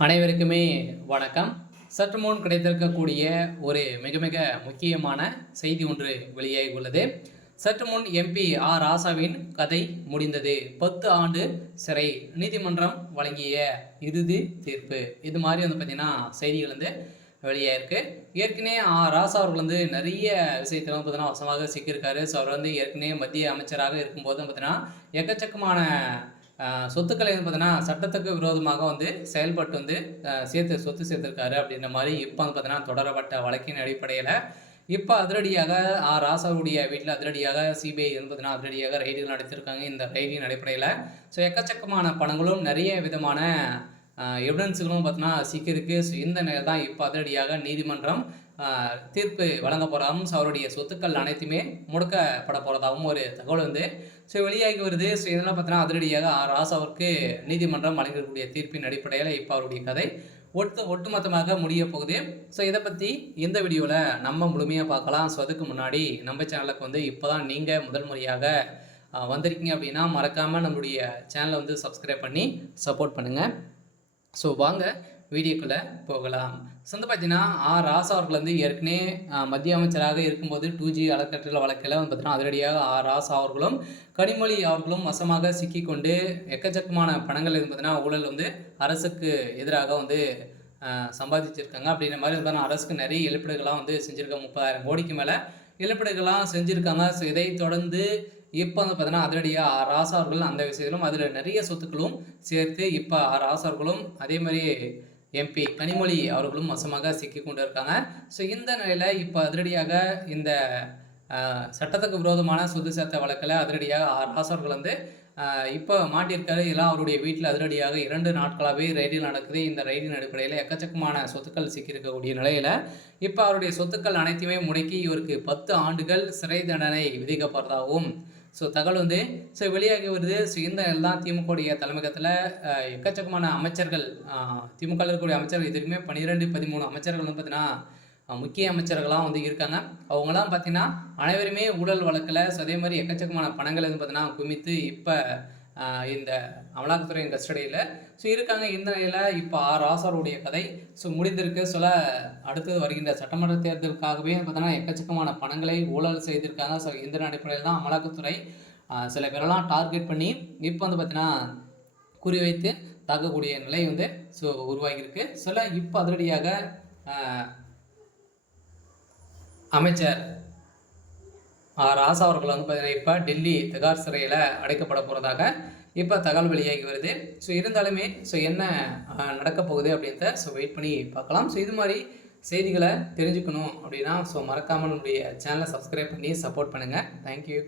அனைவருக்குமே வணக்கம். சற்று முன் கிடைத்திருக்கக்கூடிய ஒரு மிக மிக முக்கியமான செய்தி ஒன்று வெளியாகி உள்ளது. சற்று முன் எம்பி ஆர் ராசாவின் கதை முடிந்தது. 10 ஆண்டு சிறை, நீதிமன்றம் வழங்கிய இறுதி தீர்ப்பு. இது மாதிரி பார்த்தீங்கன்னா செய்திகள் வெளியாயிருக்கு. ஏற்கனவே ராசா அவர்கள் நிறைய விஷயத்தில் பார்த்தீங்கன்னா வசமாக சிக்கியிருக்காரு. ஸோ அவர் ஏற்கனவே மத்திய அமைச்சராக இருக்கும்போது பார்த்தீங்கன்னா எக்கச்சக்கமான சொத்துக்களை பார்த்தீங்கன்னா சட்டத்துக்கு விரோதமாக செயல்பட்டு சொத்து சேர்த்துருக்காரு அப்படின்ற மாதிரி இப்போ பார்த்தீங்கன்னா தொடரப்பட்ட வழக்கின் அடிப்படையில் இப்போ அதிரடியாக ராசாவுடைய வீட்டில் அதிரடியாக சிபிஐ பார்த்தீங்கன்னா அதிரடியாக ரைடுகள் நடத்தியிருக்காங்க. இந்த ரைடின் அடிப்படையில் ஸோ எக்கச்சக்கமான பணங்களும் நிறைய விதமான எவிடன்ஸுகளும் பார்த்தீங்கன்னா சிக்கிருக்கு. ஸோ இந்த நிலை தான் இப்போ அதிரடியாக நீதிமன்றம் தீர்ப்பு வழங்க போகிறதாகவும் ஸோ அவருடைய சொத்துக்கள் அனைத்துமே முடக்கப்பட போகிறதாகவும் ஒரு தகவல் ஸோ வெளியாகி வருது. ஸோ இதெல்லாம் பார்த்தீங்கன்னா அதிரடியாக ராசாவிற்கு நீதிமன்றம் வழங்கக்கூடிய தீர்ப்பின் அடிப்படையில் இப்போ அவருடைய கதை ஒட்டுமொத்தமாக முடிய போகுது. ஸோ இதை பற்றி இந்த வீடியோவில் நம்ம முழுமையாக பார்க்கலாம். ஸோ அதுக்கு முன்னாடி நம்ம சேனலுக்கு இப்போ தான் நீங்கள் முதல் முறையாக வந்திருக்கீங்க அப்படின்னா மறக்காமல் நம்மளுடைய சேனலை சப்ஸ்கிரைப் பண்ணி சப்போர்ட் பண்ணுங்கள். ஸோ வாங்க வீடியோக்குள்ளே போகலாம். ஸோ பார்த்தீங்கன்னா ராசா அவர்கள் ஏற்கனவே மத்திய அமைச்சராக இருக்கும்போது 2G அறக்கட்டளை வழக்கில் பார்த்தீங்கன்னா அதிரடியாக ராசா அவர்களும் கனிமொழி அவர்களும் வசமாக சிக்கிக்கொண்டு எக்கச்சக்கமான பணங்கள் பார்த்தீங்கன்னா ஊழல் அரசுக்கு எதிராக சம்பாதிச்சிருக்காங்க. அப்படின்ற மாதிரி பார்த்தீங்கன்னா அரசுக்கு நிறைய இழப்பீடுகள்லாம் செஞ்சுருக்காங்க. 30,000 கோடிக்கு மேலே இழப்பீடுகள்லாம் செஞ்சுருக்காங்க. ஸோ இதை தொடர்ந்து இப்போ பார்த்தீங்கன்னா அதிரடியாக ராசா அவர்கள் அந்த விஷயத்திலும் அதில் நிறைய சொத்துக்களும் சேர்த்து இப்போ ராசா அவர்களும் அதே மாதிரி எம்பி கனிமொழி அவர்களும் வசமாக சிக்கி கொண்டு இருக்காங்க. ஸோ இந்த நிலையில் இப்போ அதிரடியாக இந்த சட்டத்துக்கு விரோதமான சொத்து சேர்த்த வழக்கில் அதிரடியாக ராசா அவர்கள் இப்போ மாட்டியிருக்காரு. இதெல்லாம் அவருடைய வீட்டில் அதிரடியாக 2 நாட்களாகவே ரைடில் நடக்குது. இந்த ரைடின் அடிப்படையில் எக்கச்சக்கமான சொத்துக்கள் சிக்கியிருக்கக்கூடிய நிலையில் இப்போ அவருடைய சொத்துக்கள் அனைத்தையுமே முடக்கி இவருக்கு 10 ஆண்டுகள் சிறை தண்டனை விதிக்கப்படுறதாகவும் ஸோ தகவல் ஸோ வெளியாகி வருது. ஸோ இந்த எல்லாம் திமுகவுடைய தலைமையகத்தில் எக்கச்சக்கமான அமைச்சர்கள் திமுக இருக்கக்கூடிய அமைச்சர்கள் இதுக்குமே 12-13 அமைச்சர்கள் பார்த்தீங்கன்னா முக்கிய அமைச்சர்கள்லாம் இருக்காங்க. அவங்களாம் பார்த்தீங்கன்னா அனைவருமே ஊழல் வழக்கில் ஸோ அதே மாதிரி எக்கச்சக்கமான பணங்கள் பார்த்தீங்கன்னா குமித்து இப்போ இந்த அமலாக்கத்துறையின் கஸ்டடியில் ஸோ இருக்காங்க. இந்த நிலையில் இப்போ ராசாவுடைய கதை ஸோ முடிந்திருக்கு. சொல்ல அடுத்தது வருகின்ற சட்டமன்ற தேர்தலுக்காகவே பார்த்தீங்கன்னா எக்கச்சக்கமான பணங்களை ஊழல் செய்திருக்காங்க. ஸோ இந்த அடிப்படையில் தான் அமலாக்கத்துறை சில பேரெல்லாம் டார்கெட் பண்ணி இப்போ பார்த்தீங்கன்னா குறிவைத்து தாக்கக்கூடிய நிலை ஸோ உருவாகியிருக்கு. சொல்ல இப்போ அதிரடியாக அமைச்சர் ராசா அவர்கள் பார்த்தீங்கன்னா இப்போ டெல்லி திகார் சிறையில் அடைக்கப்பட போகிறதாக இப்போ தகவல் வெளியாகி வருது. ஸோ இருந்தாலுமே ஸோ என்ன நடக்க போகுது அப்படின்றத ஸோ வெயிட் பண்ணி பார்க்கலாம். ஸோ இது மாதிரி செய்திகளை தெரிஞ்சுக்கணும் அப்படின்னா ஸோ மறக்காமல் நம்முடைய சேனலை சப்ஸ்கிரைப் பண்ணி சப்போர்ட் பண்ணுங்கள். தேங்க்யூ.